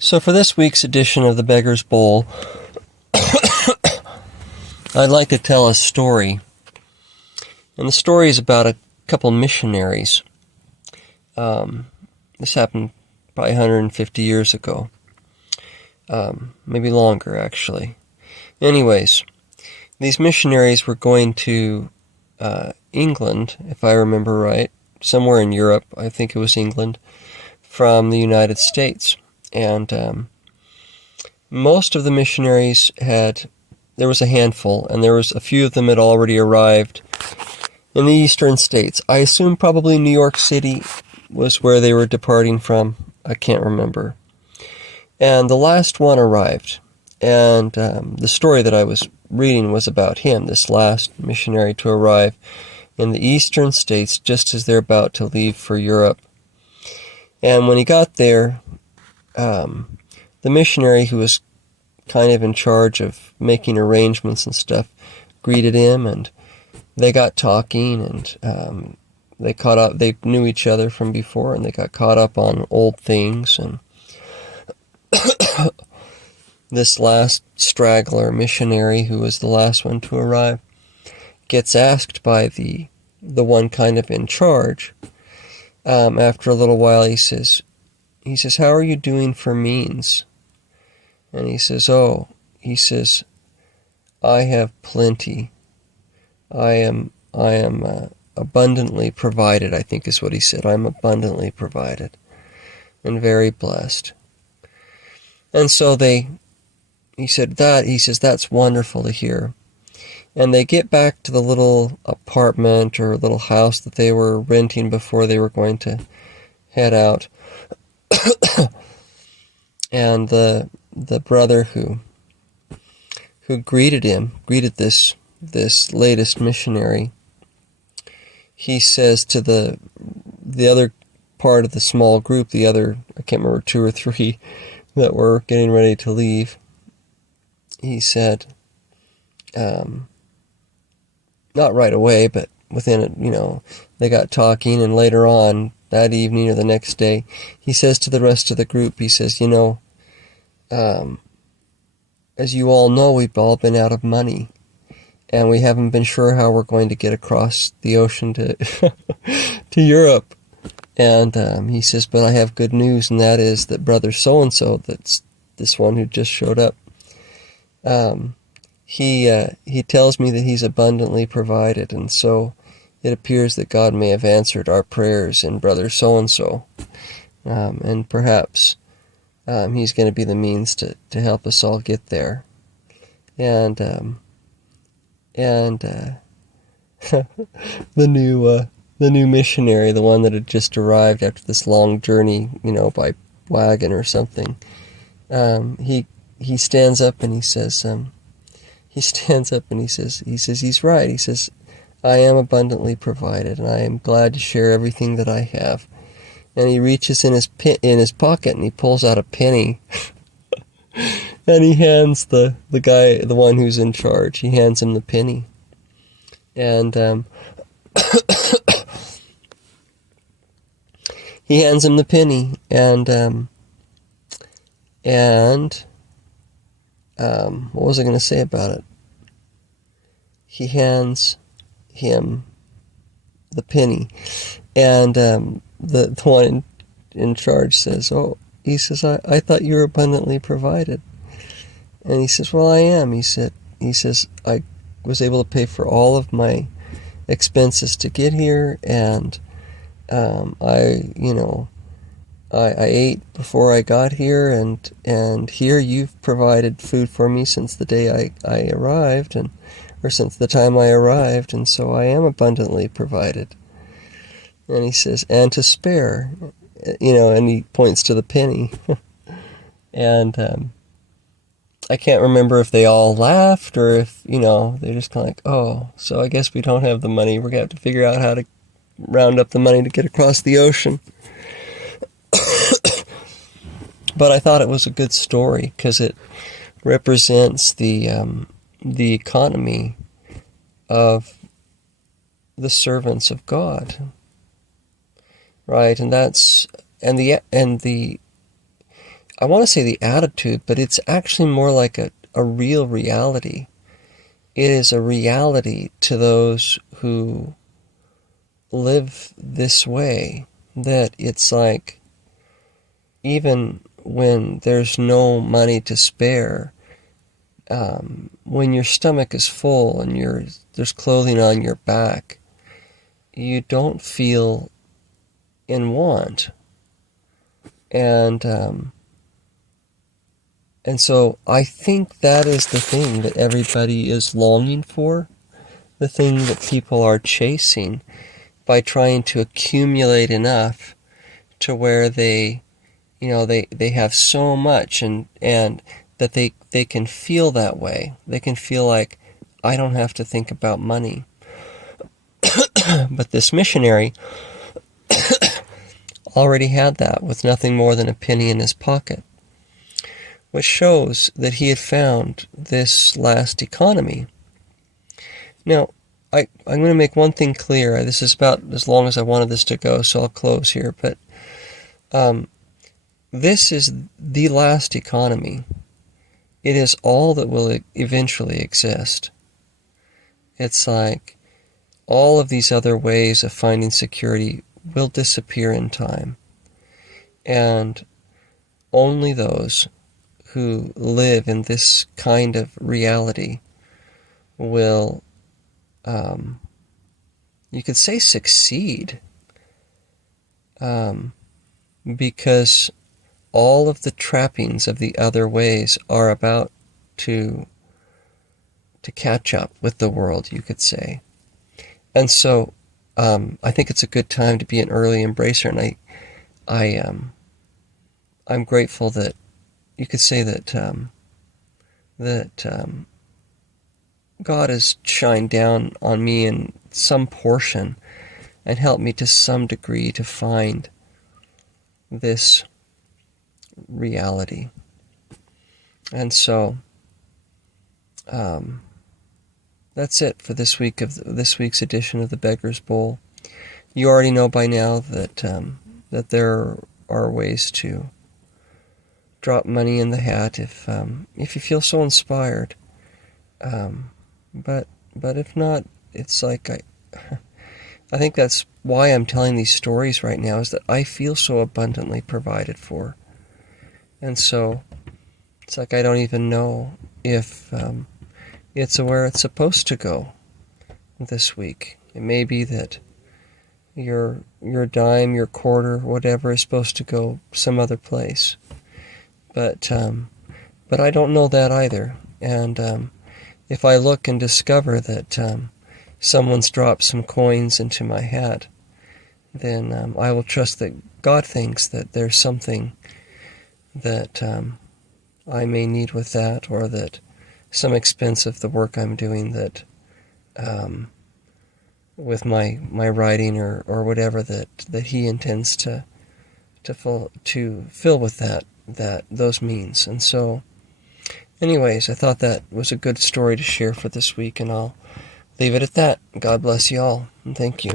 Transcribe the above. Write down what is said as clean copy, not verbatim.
So for this week's edition of the Beggar's Bowl, I'd like to tell a story. And the story is about a couple missionaries. This happened probably 150 years ago. Maybe longer, actually. Anyways, these missionaries were going to England, if I remember right, somewhere in Europe, I think it was England, from the United States. And most of the missionaries there was a handful, and there was a few of them had already arrived in the eastern states. I assume probably New York City was where they were departing from. I can't remember. And the last one arrived, and the story that I was reading was about him, this last missionary to arrive in the eastern states just as they're about to leave for Europe. And when he got there, the missionary who was kind of in charge of making arrangements and stuff greeted him, and they got talking, and they caught up. They knew each other from before, and they got caught up on old things. And this last straggler missionary, who was the last one to arrive, gets asked by the one kind of in charge. After a little while, he says, "How are you doing for means?" And he says, "I have plenty. I am abundantly provided," I think is what he said. "I'm abundantly provided and very blessed." And so he says, "That's wonderful to hear." And they get back to the little apartment or little house that they were renting before they were going to head out. And the brother who greeted this latest missionary, he says to the other part of the small group, I can't remember, 2 or 3 that were getting ready to leave, he said, not right away, but within it, they got talking, and later on that evening or the next day, he says to the rest of the group, he says, as you all know, we've all been out of money, and we haven't been sure how we're going to get across the ocean to to Europe. And he says, but I have good news, and that is that brother so-and-so, that's this one who just showed up, he tells me that he's abundantly provided, and so it appears that God may have answered our prayers in brother so-and-so, and perhaps he's going to be the means to help us all get there. And the new missionary, the one that had just arrived after this long journey, by wagon or something, he stands up and he says, he's right. He says, I am abundantly provided, and I am glad to share everything that I have. And he reaches in his pocket and he pulls out a penny, and he hands the guy, the one who's in charge, he hands him the penny, and he hands him the penny, and what was I going to say about it? He hands him the penny, and the one in charge says, he says, I thought you were abundantly provided. And he says, well, I am. He says, I was able to pay for all of my expenses to get here, and I ate before I got here, and here you've provided food for me since the day I arrived, or since the time I arrived, and so I am abundantly provided. And he says, and to spare, and he points to the penny. And I can't remember if they all laughed or if, they're just kind of like, oh, so I guess we don't have the money. We're going to have to figure out how to round up the money to get across the ocean. But I thought it was a good story because it represents the economy of the servants of God, right? And the I want to say the attitude, but it's actually more like a real reality. It is a reality to those who live this way, that it's like, even when there's no money to spare, when your stomach is full and there's clothing on your back, you don't feel in want. And so I think that is the thing that everybody is longing for, the thing that people are chasing by trying to accumulate enough to where they have so much, and that they can feel that way. They can feel like, I don't have to think about money. But this missionary already had that with nothing more than a penny in his pocket, which shows that he had found this last economy. Now, I'm going to make one thing clear. This is about as long as I wanted this to go, so I'll close here. But this is the last economy. It is all that will eventually exist. It's like all of these other ways of finding security will disappear in time. And only those who live in this kind of reality will, you could say, succeed. Because all of the trappings of the other ways are about to catch up with the world, you could say. And so I think it's a good time to be an early embracer, and I'm grateful that you could say that God has shined down on me in some portion and helped me to some degree to find this reality. And so that's it for this week's edition of the Beggar's Bowl. You already know by now that there are ways to drop money in the hat if you feel so inspired. But if not, it's like I think that's why I'm telling these stories right now, is that I feel so abundantly provided for. And so it's like I don't even know if it's where it's supposed to go this week. It may be that your dime, your quarter, whatever, is supposed to go some other place. But I don't know that either. And if I look and discover that someone's dropped some coins into my hat, then I will trust that God thinks that there's something that I may need with that, or that some expense of the work I'm doing that with my writing or whatever that He intends to fill with those means. And so, anyways, I thought that was a good story to share for this week, and I'll leave it at that. God bless you all, and thank you.